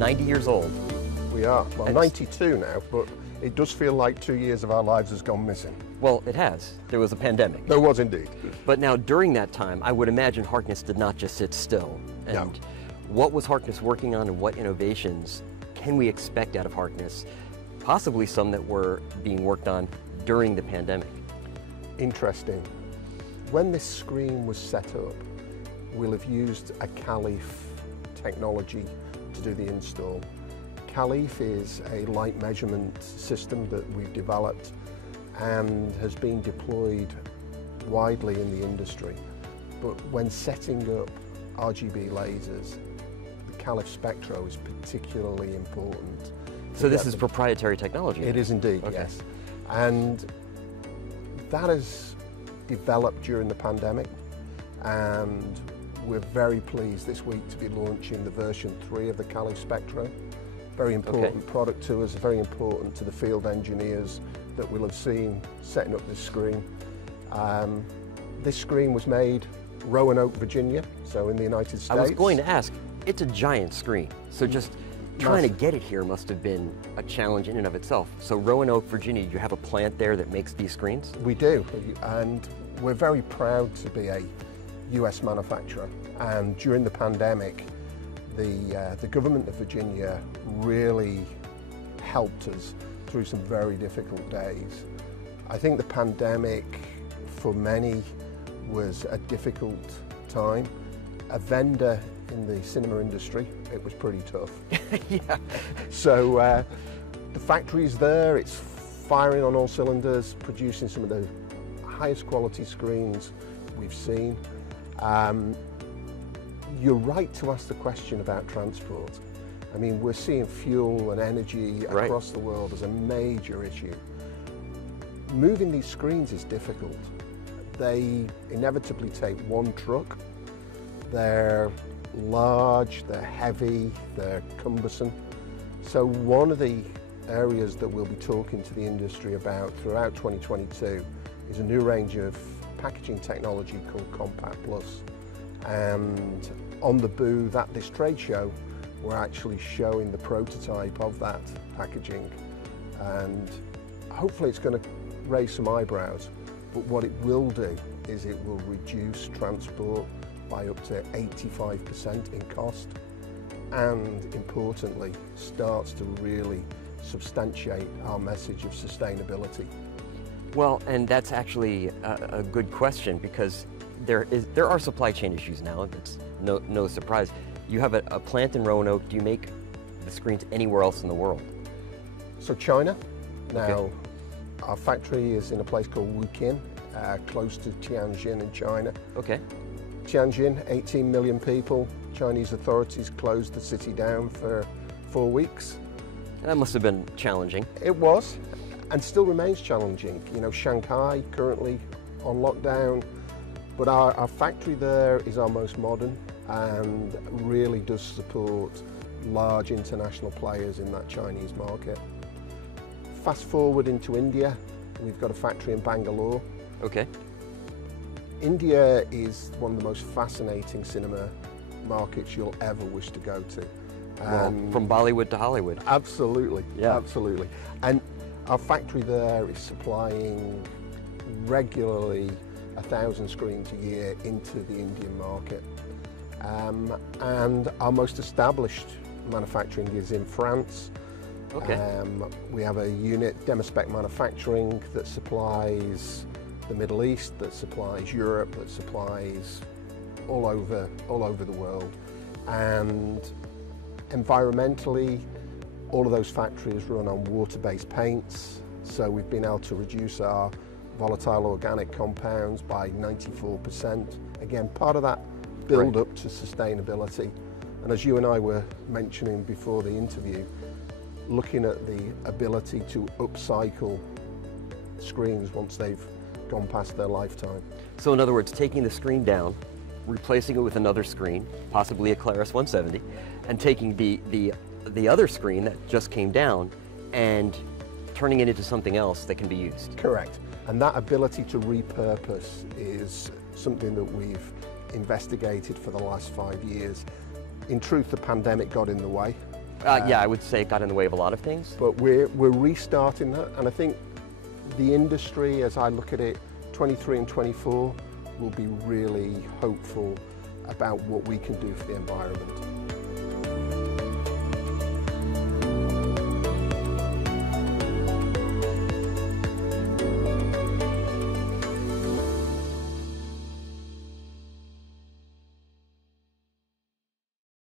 90 years old. We are. Well, And 92 now, but it does feel like 2 years of our lives has gone missing. Well, it has. There was a pandemic. There was indeed. But now, during that time, I would imagine Harkness did not just sit still. And No. what was Harkness working on, and what innovations can we expect out of Harkness? Possibly some that were being worked on during the pandemic. Interesting. When this screen was set up, we'll have used a Qalif technology to do the install. Qalif is a light measurement system that we've developed and has been deployed widely in the industry. But when setting up RGB lasers, the Qalif Spectro is particularly important. So this is proprietary technology? It is indeed, Okay. yes. And that has developed during the pandemic, and we're very pleased this week to be launching the version 3 of the Qalif Spectro. Very important product to us, very important to the field engineers that we'll have seen setting up this screen. This screen was made Roanoke, Virginia, so in the United States. I was going to ask, it's a giant screen, so just trying to get it here must have been a challenge in and of itself. So Roanoke, Virginia, you have a plant there that makes these screens? We do, and we're very proud to be a US manufacturer. And during the pandemic, the government of Virginia really helped us through some very difficult days. I think the pandemic for many was a difficult time. A vendor in the cinema industry, it was pretty tough. Yeah. So the factory's there, it's firing on all cylinders, producing some of the highest quality screens we've seen. You're right to ask the question about transport. I mean, we're seeing fuel and energy across the world as a major issue. Moving these screens is difficult. They inevitably take one truck. They're large, they're heavy, they're cumbersome. So one of the areas that we'll be talking to the industry about throughout 2022 is a new range of packaging technology called Compact Plus. And on the booth at this trade show, we're actually showing the prototype of that packaging. And hopefully it's going to raise some eyebrows, but what it will do is it will reduce transport by up to 85% in cost, and importantly, starts to really substantiate our message of sustainability. Well, and that's actually a good question, because there are supply chain issues now. It's no surprise. You have a plant in Roanoke. Do you make the screens anywhere else in the world? So China. Now, our factory is in a place called Wuqian, close to Tianjin in China. Okay. Tianjin, 18 million people. Chinese authorities closed the city down for 4 weeks. That must have been challenging. It was, and still remains challenging. You know, Shanghai currently on lockdown, but our factory there is our most modern and really does support large international players in that Chinese market. Fast forward into India, we've got a factory in Bangalore. Okay. India is one of the most fascinating cinema markets you'll ever wish to go to. From Bollywood to Hollywood. Absolutely, yeah. Absolutely. And our factory there is supplying regularly 1,000 screens a year into the Indian market. And our most established manufacturing is in France. Okay. We have a unit, Demaspec Manufacturing, that supplies the Middle East, that supplies Europe, that supplies all over the world. And environmentally, all of those factories run on water-based paints, so we've been able to reduce our volatile organic compounds by 94%. Again, part of that build up to sustainability. And as you and I were mentioning before the interview, looking at the ability to upcycle screens once they've gone past their lifetime. So in other words, taking the screen down, replacing it with another screen, possibly a Claris 170, and taking the other screen that just came down and turning it into something else that can be used. Correct. And that ability to repurpose is something that we've investigated for the last 5 years. In truth, the pandemic got in the way. Yeah, I would say it got in the way of a lot of things. But we're restarting that, and I think the industry, as I look at it, 23 and 24, will be really hopeful about what we can do for the environment.